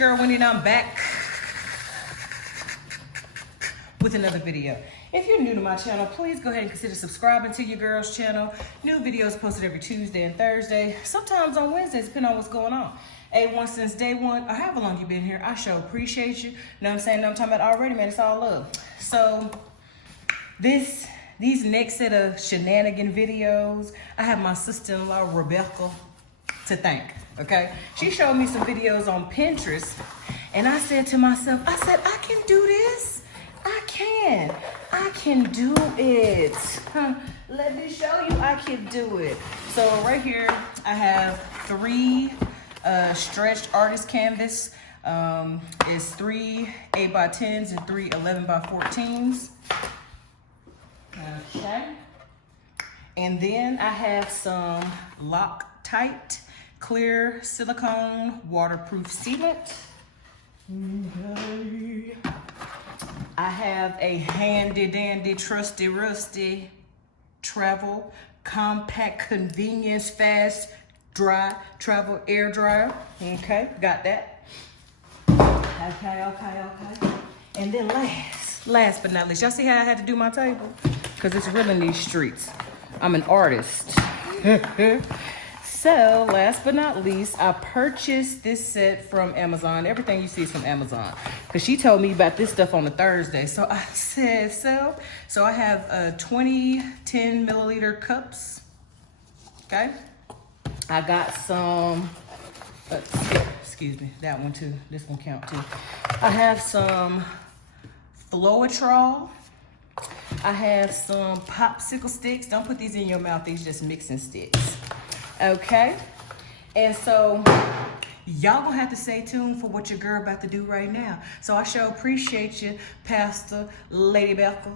girl Wendi and I'm back with another video. If you're new to my channel, please go ahead and consider subscribing to your girl's channel. New videos posted every Tuesday and Thursday, sometimes on Wednesdays, depending on what's going on. A1 since day one, or however long you've been here, I sure appreciate you. Know what I'm saying? Know what I'm talking about already, man. It's all love. So these next set of shenanigan videos, I have my sister-in-law, Rebecca, to thank, okay? She showed me some videos on Pinterest, and I said to myself, I can do this. I can do it. Let me show you I can do it. So right here, I have 3 stretched artist canvas. It's 3 8x10s and 3 11x14s. Okay. And then I have some Loctite clear silicone waterproof sealant. Okay. I have a handy dandy trusty rusty travel compact convenience fast dry travel air dryer. Okay, got that. Okay. And then last but not least, y'all see how I had to do my table? Because it's real in these streets. I'm an artist. So last but not least, I purchased this set from Amazon. Everything you see is from Amazon. Because she told me about this stuff on a Thursday. So I said so I have 20 10 milliliter cups. Okay. I got some, excuse me, that one too. This one count too. I have some Floetrol. I have some popsicle sticks. Don't put these in your mouth. These just mixing sticks. Okay. And so y'all gonna have to stay tuned for what your girl about to do right now. So I sure appreciate you, Pastor Lady Becca.